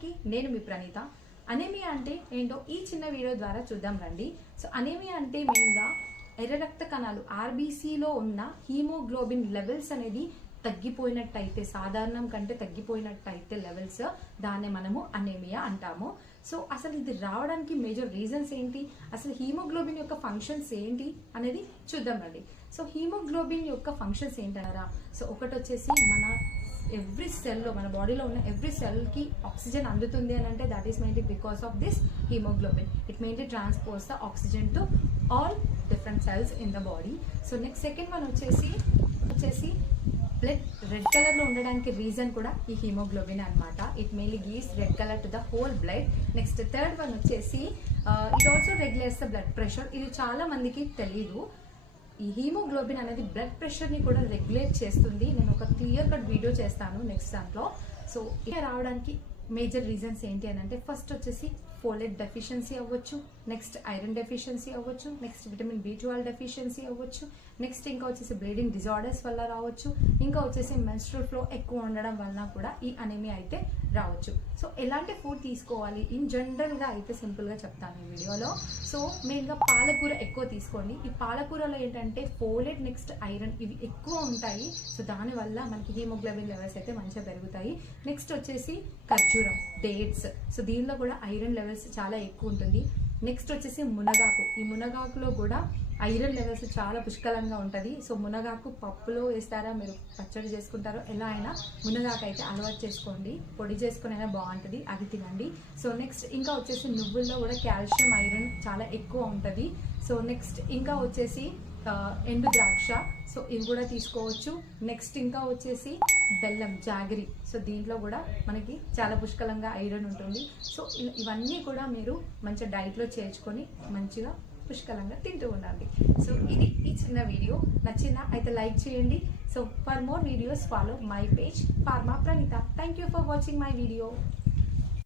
అందరికీ నేను మీ ప్రణీత. అనేమియా అంటే ఏంటో ఈ చిన్న వీడియో ద్వారా చూద్దాం రండి. సో అనేమియా అంటే మెయిన్గా ఎర్ర రక్త కణాలు ఆర్బీసీలో ఉన్న హీమోగ్లోబిన్ లెవెల్స్ అనేది తగ్గిపోయినట్టయితే, సాధారణం కంటే తగ్గిపోయినట్టయితే లెవెల్స్, దాన్ని మనము అనేమియా అంటాము. సో అసలు ఇది రావడానికి మేజర్ రీజన్స్ ఏంటి, అసలు హీమోగ్లోబిన్ యొక్క ఫంక్షన్స్ ఏంటి అనేది చూద్దాం రండి. సో హీమోగ్లోబిన్ యొక్క ఫంక్షన్స్ ఏంటన్నారా, సో ఒకటి వచ్చేసి మన ఎవ్రీ సెల్లో, మన బాడీలో ఉన్న ఎవ్రీ సెల్కి ఆక్సిజన్ అందుతుంది అని అంటే that is mainly because of this haemoglobin. It mainly transports the oxygen to all different cells in the body. So next second one వచ్చేసి బ్లడ్ రెడ్ కలర్లో ఉండడానికి రీజన్ కూడా ఈ హీమోగ్లోబిన్ అనమాట. It mainly gives red colour to the whole blood. Next third one వచ్చేసి it also regulates the blood pressure. ఇది చాలా మందికి తెలీదు. ఈ హీమోగ్లోబిన్ అనేది బ్లడ్ ప్రెషర్ని కూడా రెగ్యులేట్ చేస్తుంది. నేను ఒక క్లియర్ కట్ వీడియో చేస్తాను నెక్స్ట్ దాంట్లో. సో ఇలా రావడానికి మేజర్ రీజన్స్ ఏంటి అని అంటే ఫస్ట్ వచ్చేసి ఫోలేట్ డెఫిషియన్సీ అవ్వచ్చు, నెక్స్ట్ ఐరన్ డెఫిషియన్సీ అవ్వచ్చు, నెక్స్ట్ విటమిన్ B12 డెఫిషియన్సీ అవ్వచ్చు, నెక్స్ట్ ఇంకా వచ్చేసి బ్లీడింగ్ డిజార్డర్స్ వల్ల రావచ్చు, ఇంకా వచ్చేసి మెన్స్ట్రువల్ ఫ్లో ఎక్కువ ఉండడం వలన కూడా ఈ అనేమియా అయితే రావచ్చు. సో ఎలాంటి ఫుడ్ తీసుకోవాలి ఇన్ జనరల్గా అయితే సింపుల్గా చెప్తాను ఈ వీడియోలో. సో మెయిన్గా పాలకూర ఎక్కువ తీసుకోండి. ఈ పాలకూరలో ఏంటంటే ఫోలేట్ నెక్స్ట్ ఐరన్ ఇవి ఎక్కువ ఉంటాయి. సో దానివల్ల మనకి హీమోగ్లోబిన్ లెవెల్స్ అయితే మంచిగా పెరుగుతాయి. నెక్స్ట్ వచ్చేసి ఖర్జూరం, డేట్స్, సో దీనిలో కూడా ఐరన్ లెవెల్స్ చాలా ఎక్కువ ఉంటుంది. నెక్స్ట్ వచ్చేసి మునగాకు, ఈ మునగాకులో కూడా ఐరన్ లెవెల్స్ చాలా పుష్కలంగా ఉంటుంది. సో మునగాకు పప్పులో వేస్తారా, మీరు పచ్చడి చేసుకుంటారో, ఎలా అయినా మునగాకు అయితే అలవాటు చేసుకోండి, పొడి చేసుకుని అయినా బాగుంటుంది, అది తినండి. సో నెక్స్ట్ ఇంకా వచ్చేసి నువ్వుల్లో కూడా కాల్షియం ఐరన్ చాలా ఎక్కువ ఉంటుంది. సో నెక్స్ట్ ఇంకా వచ్చేసి ఎండు ద్రాక్ష, సో ఇవి కూడా తీసుకోవచ్చు. నెక్స్ట్ ఇంకా వచ్చేసి బెల్లం, జాగరి, సో దీంట్లో కూడా మనకి చాలా పుష్కలంగా ఐరన్ ఉంటుంది. సో ఇవన్నీ కూడా మీరు మంచిగా డైట్లో చేర్చుకొని మంచిగా పుష్కలంగా తింటూ ఉండండి. సో ఇది ఈ చిన్న వీడియో నచ్చిందా అయితే లైక్ చేయండి. So for more videos follow my page pharma Praneetha. Thank you for watching my video.